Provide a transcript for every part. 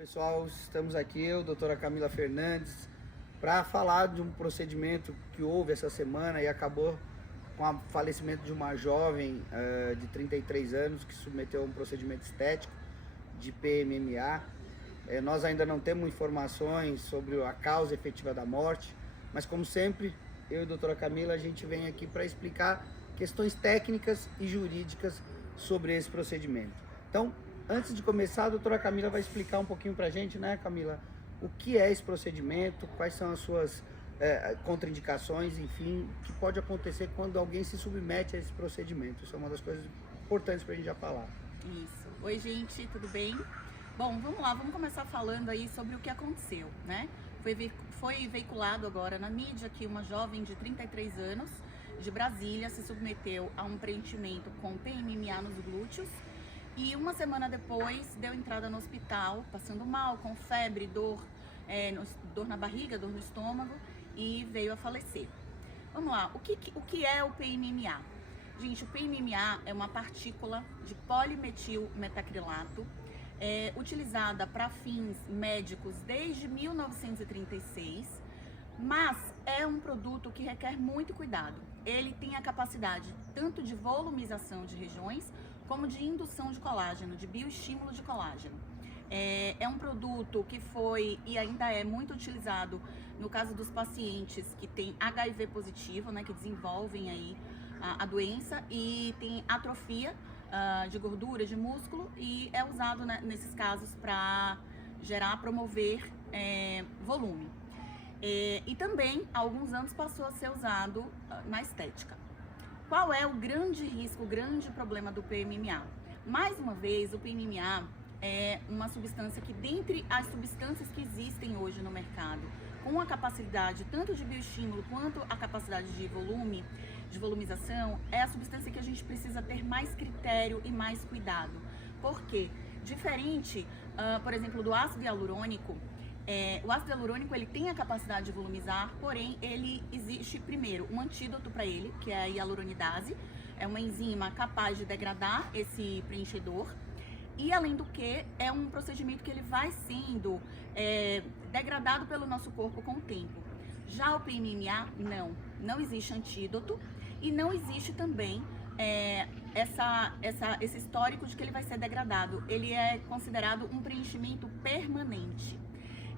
Pessoal, estamos aqui, eu, doutora Camila Fernandes, para falar de um procedimento que houve essa semana e acabou com o falecimento de uma jovem de 33 anos que submeteu a um procedimento estético de PMMA. Nós ainda não temos informações sobre a causa efetiva da morte, mas como sempre, eu e a doutora Camila, a gente vem aqui para explicar questões técnicas e jurídicas sobre esse procedimento. Então, antes de começar, a doutora Camila vai explicar um pouquinho para a gente, né, Camila, o que é esse procedimento, quais são as suas contraindicações, enfim, o que pode acontecer quando alguém se submete a esse procedimento. Isso é uma das coisas importantes para a gente já falar. Isso. Oi, gente, tudo bem? Bom, vamos lá, vamos começar falando aí sobre o que aconteceu, né? Foi veiculado agora na mídia que uma jovem de 33 anos, de Brasília, se submeteu a um preenchimento com PMMA nos glúteos e uma semana depois deu entrada no hospital, passando mal, com febre, dor na barriga, dor no estômago e veio a falecer. Vamos lá, o que é o PMMA? Gente, o PMMA é uma partícula de polimetilmetacrilato utilizada para fins médicos desde 1936, mas é um produto que requer muito cuidado. Ele tem a capacidade tanto de volumização de regiões, como de indução de colágeno, de bioestímulo de colágeno. É um produto que foi e ainda é muito utilizado no caso dos pacientes que têm HIV positivo, né, que desenvolvem aí a doença e tem atrofia de gordura, de músculo, e é usado, né, nesses casos para promover volume. E também, há alguns anos, passou a ser usado na estética. Qual é o grande risco, o grande problema do PMMA? Mais uma vez, o PMMA é uma substância que, dentre as substâncias que existem hoje no mercado, com a capacidade tanto de bioestímulo quanto a capacidade de volume, de volumização, é a substância que a gente precisa ter mais critério e mais cuidado. Por quê? Diferente, por exemplo, do ácido hialurônico, o ácido hialurônico ele tem a capacidade de volumizar, porém ele existe primeiro um antídoto para ele, que é a hialuronidase, é uma enzima capaz de degradar esse preenchedor, e além do que é um procedimento que ele vai sendo degradado pelo nosso corpo com o tempo. Já o PMMA não existe antídoto e não existe também esse histórico de que ele vai ser degradado. Ele é considerado um preenchimento permanente.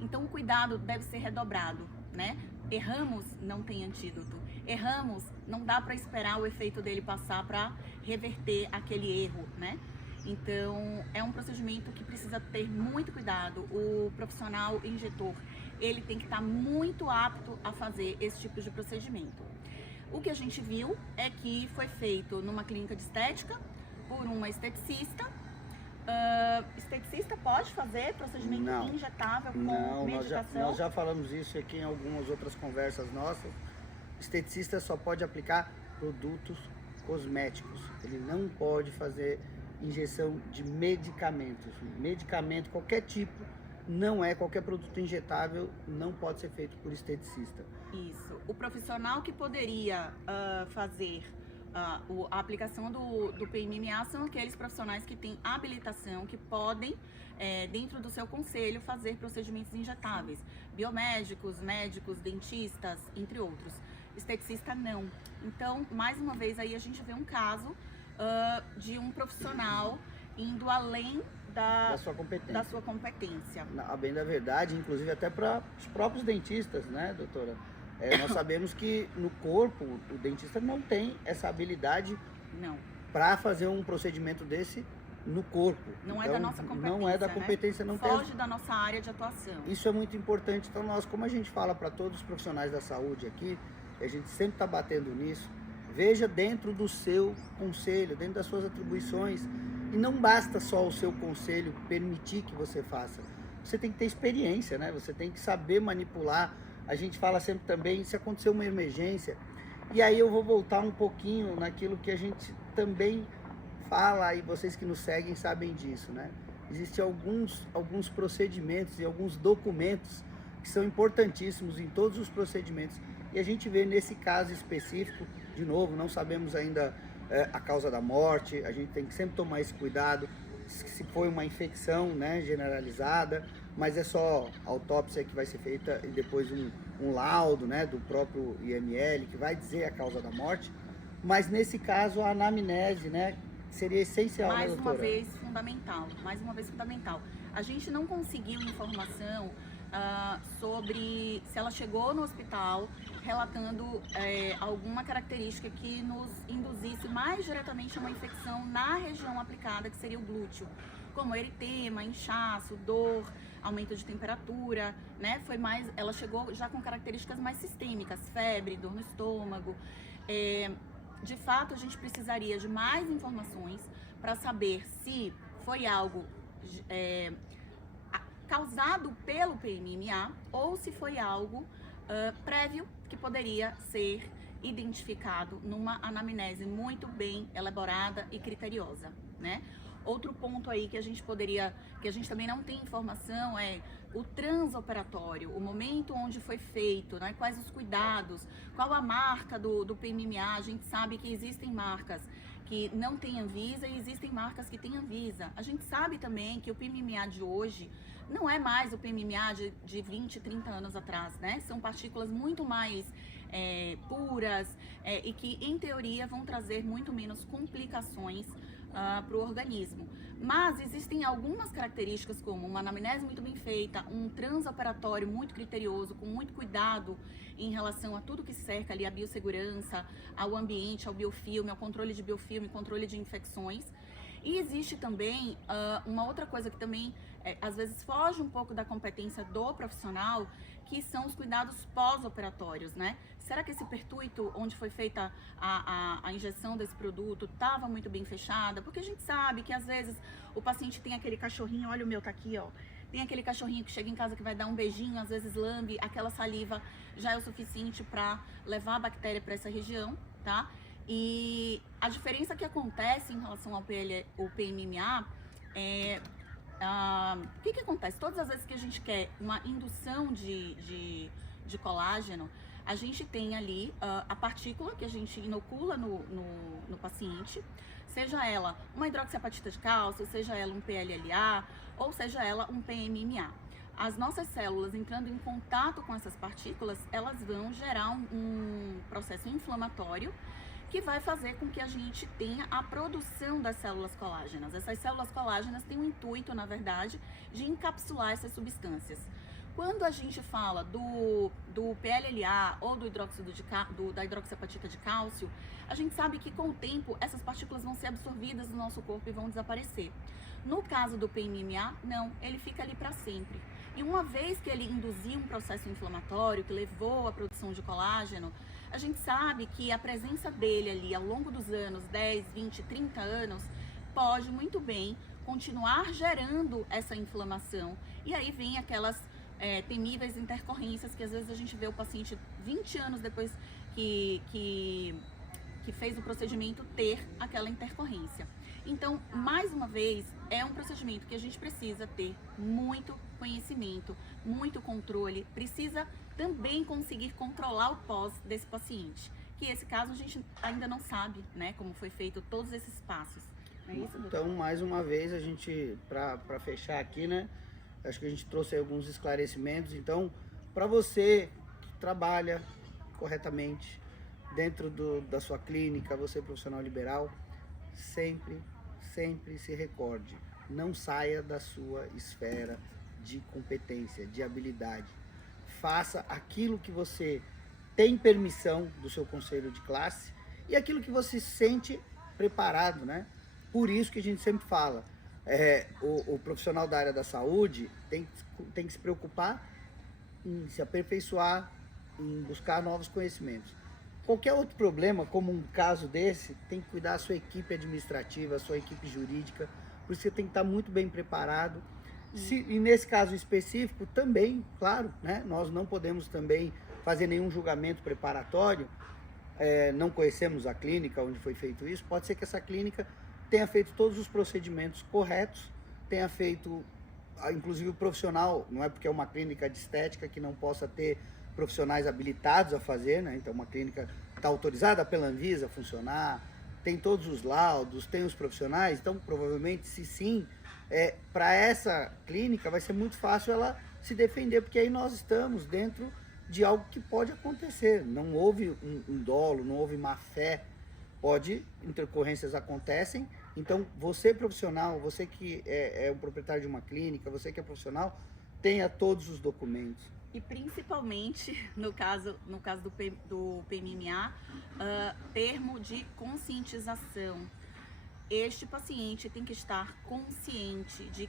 Então o cuidado deve ser redobrado, né? Erramos, não tem antídoto. Erramos, não dá para esperar o efeito dele passar para reverter aquele erro, né? Então é um procedimento que precisa ter muito cuidado. O profissional injetor, ele tem que estar muito apto a fazer esse tipo de procedimento. O que a gente viu é que foi feito numa clínica de estética por uma esteticista. Esteticista pode fazer procedimento injetável com medicação? Nós já falamos isso aqui em algumas outras conversas nossas. Esteticista só pode aplicar produtos cosméticos. Ele não pode fazer injeção de medicamentos. Medicamento, qualquer tipo, qualquer produto injetável não pode ser feito por esteticista. Isso. O profissional que poderia fazer a aplicação do PMMA são aqueles profissionais que têm habilitação, que podem, dentro do seu conselho, fazer procedimentos injetáveis. Biomédicos, médicos, dentistas, entre outros. Esteticista não. Então, mais uma vez, aí a gente vê um caso de um profissional indo além da sua competência. A bem da verdade, inclusive até para os próprios dentistas, né, doutora? Nós sabemos que no corpo o dentista não tem essa habilidade para fazer um procedimento desse no corpo. Não é da nossa competência. Não é da competência, né? Foge da nossa área de atuação. Isso é muito importante. Então nós, como a gente fala para todos os profissionais da saúde aqui, a gente sempre está batendo nisso, veja dentro do seu conselho, dentro das suas atribuições. E não basta só o seu conselho permitir que você faça. Você tem que ter experiência, né? Você tem que saber manipular. A gente fala sempre também, se acontecer uma emergência. E aí eu vou voltar um pouquinho naquilo que a gente também fala, e vocês que nos seguem sabem disso, né? Existem alguns procedimentos e alguns documentos que são importantíssimos em todos os procedimentos. E a gente vê nesse caso específico, de novo, não sabemos ainda a causa da morte, a gente tem que sempre tomar esse cuidado, se foi uma infecção, né, generalizada, mas é só a autópsia que vai ser feita e depois um laudo, né, do próprio IML que vai dizer a causa da morte. Mas nesse caso a anamnese, né, seria essencial, né, doutora? Mais uma vez fundamental. A gente não conseguiu informação sobre se ela chegou no hospital relatando alguma característica que nos induzisse mais diretamente a uma infecção na região aplicada, que seria o glúteo, como eritema, inchaço, dor, aumento de temperatura, né? Ela chegou já com características mais sistêmicas, febre, dor no estômago. De fato, a gente precisaria de mais informações para saber se foi algo causado pelo PMMA ou se foi algo prévio que poderia ser identificado numa anamnese muito bem elaborada e criteriosa, né? Outro ponto aí que a gente também não tem informação é o transoperatório, o momento onde foi feito, né? Quais os cuidados, qual a marca do PMMA. A gente sabe que existem marcas que não têm Anvisa e existem marcas que têm Anvisa. A gente sabe também que o PMMA de hoje não é mais o PMMA de 20, 30 anos atrás, né? São partículas muito mais puras e que, em teoria, vão trazer muito menos complicações para o organismo. Mas existem algumas características, como uma anamnese muito bem feita, um transoperatório muito criterioso, com muito cuidado em relação a tudo que cerca ali a biossegurança, ao ambiente, ao biofilme, ao controle de biofilme, controle de infecções. E existe também uma outra coisa que também às vezes foge um pouco da competência do profissional, que são os cuidados pós-operatórios, né? Será que esse pertuito onde foi feita a injeção desse produto estava muito bem fechada? Porque a gente sabe que às vezes o paciente tem aquele cachorrinho, olha o meu tá aqui, ó. Tem aquele cachorrinho que chega em casa que vai dar um beijinho, às vezes lambe, aquela saliva já é o suficiente para levar a bactéria para essa região, tá? E a diferença que acontece em relação ao PMMA o que acontece? Todas as vezes que a gente quer uma indução de colágeno, a gente tem ali a partícula que a gente inocula no paciente, seja ela uma hidroxiapatita de cálcio, seja ela um PLLA ou seja ela um PMMA. As nossas células entrando em contato com essas partículas, elas vão gerar um processo inflamatório que vai fazer com que a gente tenha a produção das células colágenas. Essas células colágenas têm o intuito, na verdade, de encapsular essas substâncias. Quando a gente fala do PLLA ou da hidroxiapatita de cálcio, a gente sabe que com o tempo essas partículas vão ser absorvidas no nosso corpo e vão desaparecer. No caso do PMMA, não, ele fica ali para sempre. E uma vez que ele induziu um processo inflamatório que levou à produção de colágeno, a gente sabe que a presença dele ali ao longo dos anos, 10, 20, 30 anos, pode muito bem continuar gerando essa inflamação. E aí vem aquelas temíveis intercorrências que às vezes a gente vê o paciente 20 anos depois que fez o procedimento ter aquela intercorrência. Então, mais uma vez, é um procedimento que a gente precisa ter muito conhecimento, muito controle, precisa também conseguir controlar o pós desse paciente, que esse caso a gente ainda não sabe, né, como foi feito todos esses passos. Não é isso, doutor? Então, mais uma vez, a gente, para fechar aqui, né, acho que a gente trouxe alguns esclarecimentos. Então, para você que trabalha corretamente dentro da sua clínica, você profissional liberal, sempre se recorde, não saia da sua esfera de competência, de habilidade. Faça aquilo que você tem permissão do seu conselho de classe e aquilo que você se sente preparado, né? Por isso que a gente sempre fala, o profissional da área da saúde tem que se preocupar em se aperfeiçoar, em buscar novos conhecimentos. Qualquer outro problema, como um caso desse, tem que cuidar da sua equipe administrativa, a sua equipe jurídica, por isso você tem que estar muito bem preparado. E nesse caso específico também, claro, né, nós não podemos também fazer nenhum julgamento preparatório, não conhecemos a clínica onde foi feito isso, pode ser que essa clínica tenha feito todos os procedimentos corretos, tenha feito, inclusive o profissional, não é porque é uma clínica de estética que não possa ter profissionais habilitados a fazer, né? Então uma clínica está autorizada pela Anvisa a funcionar, tem todos os laudos, tem os profissionais, então provavelmente se sim, para essa clínica vai ser muito fácil ela se defender, porque aí nós estamos dentro de algo que pode acontecer. Não houve um dolo, não houve má fé, intercorrências acontecem. Então você profissional, você que é o proprietário de uma clínica, você que é profissional, tenha todos os documentos. E principalmente no caso do PMMA, termo de conscientização. Este paciente tem que estar consciente de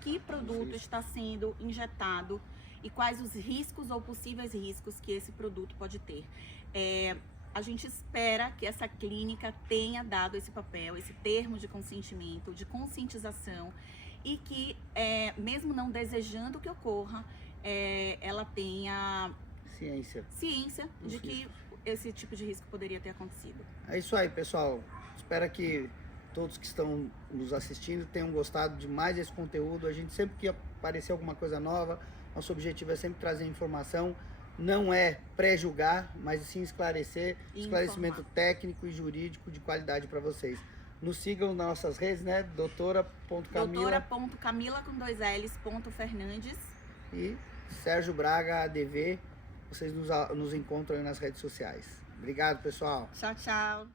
que produto está sendo injetado e quais os riscos ou possíveis riscos que esse produto pode ter. A gente espera que essa clínica tenha dado esse papel, esse termo de consentimento, de conscientização, e que, mesmo não desejando que ocorra, ela tenha ciência de que esse tipo de risco poderia ter acontecido. É isso aí, pessoal. Espero que todos que estão nos assistindo tenham gostado de mais esse conteúdo. A gente sempre que aparecer alguma coisa nova, nosso objetivo é sempre trazer informação. Não é pré-julgar, mas sim esclarecer, esclarecimento técnico e jurídico de qualidade para vocês. Nos sigam nas nossas redes, né? doutora.camila com 2 L's, .Fernandes. E Sérgio Braga, ADV. Vocês nos encontram aí nas redes sociais. Obrigado, pessoal. Tchau, tchau.